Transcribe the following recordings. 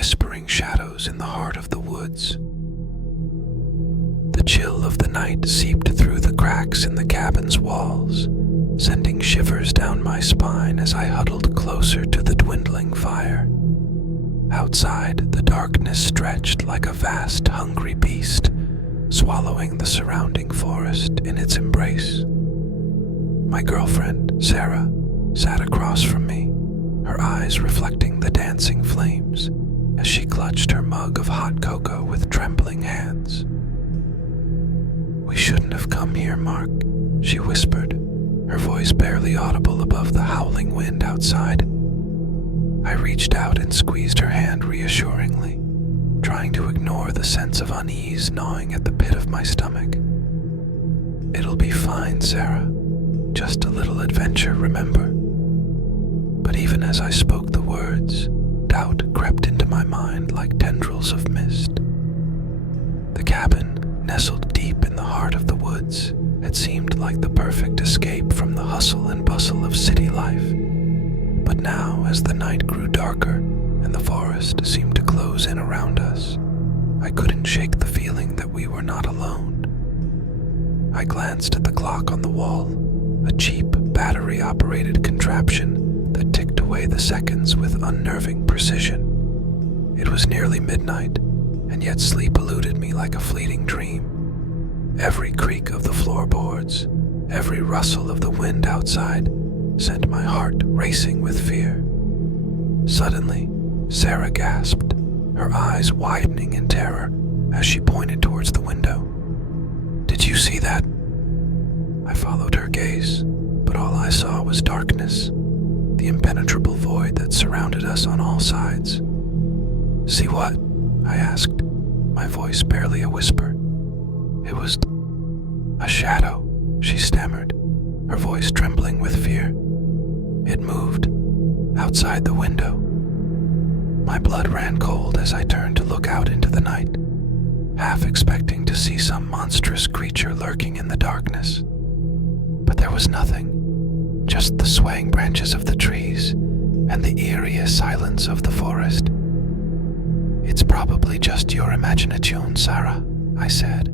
whispering shadows in the heart of the woods. The chill of the night seeped through the cracks in the cabin's walls, sending shivers down my spine as I huddled closer to the dwindling fire. Outside, the darkness stretched like a vast, hungry beast, swallowing the surrounding forest in its embrace. My girlfriend, Sarah, sat across from me, her eyes reflecting the dancing flames as she clutched her mug of hot cocoa with trembling hands. "We shouldn't have come here, Mark," she whispered, her voice barely audible above the howling wind outside. I reached out and squeezed her hand reassuringly, trying to ignore the sense of unease gnawing at the pit of my stomach. "It'll be fine, Sarah. Just a little adventure, remember?" But even as I spoke the words, doubt crept into my mind like tendrils of mist. The cabin, nestled deep in the heart of the woods, had seemed like the perfect escape from the hustle and bustle of city life. But now, as the night grew darker and the forest seemed to close in around us, I couldn't shake the feeling that we were not alone. I glanced at the clock on the wall, a cheap, battery-operated contraption that ticked away the seconds with unnerving precision. It was nearly midnight, and yet sleep eluded me like a fleeting dream. Every creak of the floorboards, every rustle of the wind outside, sent my heart racing with fear. Suddenly, Sarah gasped, her eyes widening in terror as she pointed towards the window. "Did you see that?" I followed her gaze, but all I saw was darkness, the impenetrable void that surrounded us on all sides. "See what?" I asked, my voice barely a whisper. "It was a shadow," she stammered, her voice trembling with fear. "It moved outside the window." My blood ran cold as I turned to look out into the night, half expecting to see some monstrous creature lurking in the darkness. But there was nothing, just the swaying branches of the trees and the eerie silence of the forest. "It's probably just your imagination, Sarah," I said,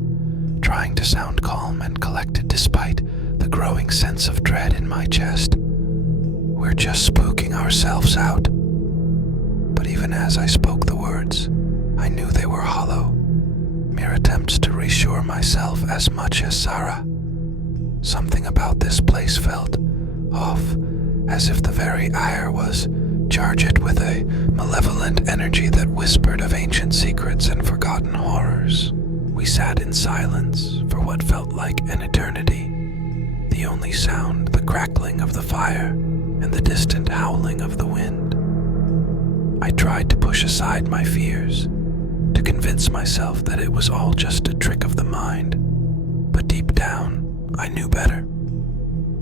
trying to sound calm and collected despite the growing sense of dread in my chest. "We're just spooking ourselves out." But even as I spoke the words, I knew they were hollow, mere attempts to reassure myself as much as Sarah. Something about this place felt off, as if the very air was charged with a malevolent energy that whispered of ancient secrets and forgotten horrors. We sat in silence for what felt like an eternity, the only sound the crackling of the fire and the distant howling of the wind. I tried to push aside my fears, to convince myself that it was all just a trick of the mind, but deep down, I knew better.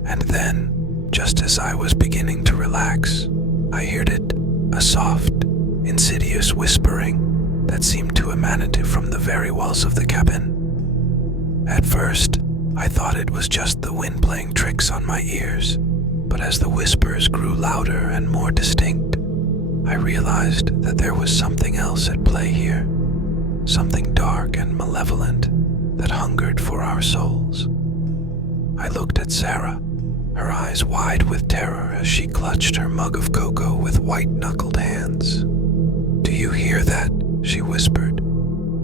And then, just as I was beginning to relax, I heard it, a soft, insidious whispering that seemed to emanate from the very walls of the cabin. At first, I thought it was just the wind playing tricks on my ears, but as the whispers grew louder and more distinct, I realized that there was something else at play here, something dark and malevolent that hungered for our souls. I looked at Sarah, her eyes wide with terror as she clutched her mug of cocoa with white-knuckled hands. "Do you hear that?" she whispered,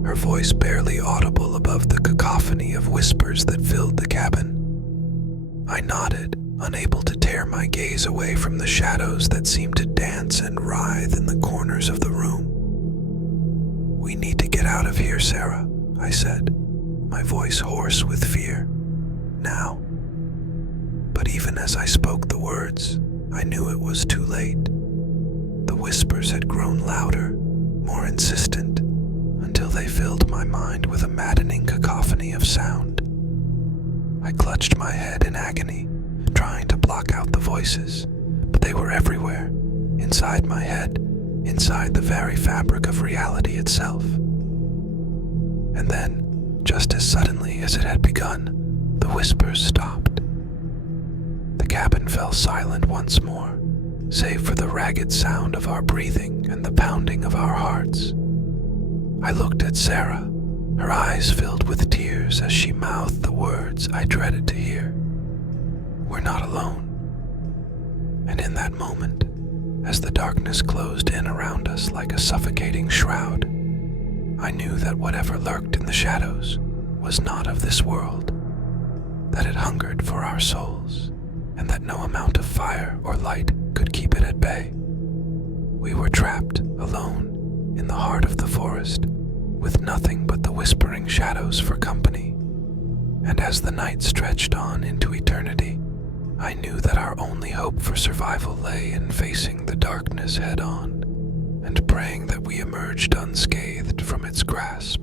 her voice barely audible above the cacophony of whispers that filled the cabin. I nodded, unable to tear my gaze away from the shadows that seemed to dance and writhe in the corners of the room. "We need to get out of here, Sarah," I said, my voice hoarse with fear. "Now." But even as I spoke the words, I knew it was too late. The whispers had grown louder, more insistent, until they filled my mind with a maddening cacophony of sound. I clutched my head in agony, trying to block out the voices, but they were everywhere, inside my head, inside the very fabric of reality itself. And then, just as suddenly as it had begun, the whispers stopped. The cabin fell silent once more, save for the ragged sound of our breathing and the pounding of our hearts. I looked at Sarah, her eyes filled with tears as she mouthed the words I dreaded to hear. "We're not alone." And in that moment, as the darkness closed in around us like a suffocating shroud, I knew that whatever lurked in the shadows was not of this world, that it hungered for our souls, and that no amount of fire or light could keep it at bay. We were trapped, alone, in the heart of the forest, with nothing but the whispering shadows for company. And as the night stretched on into eternity, I knew that our only hope for survival lay in facing the darkness head-on, and praying that we emerged unscathed from its grasp.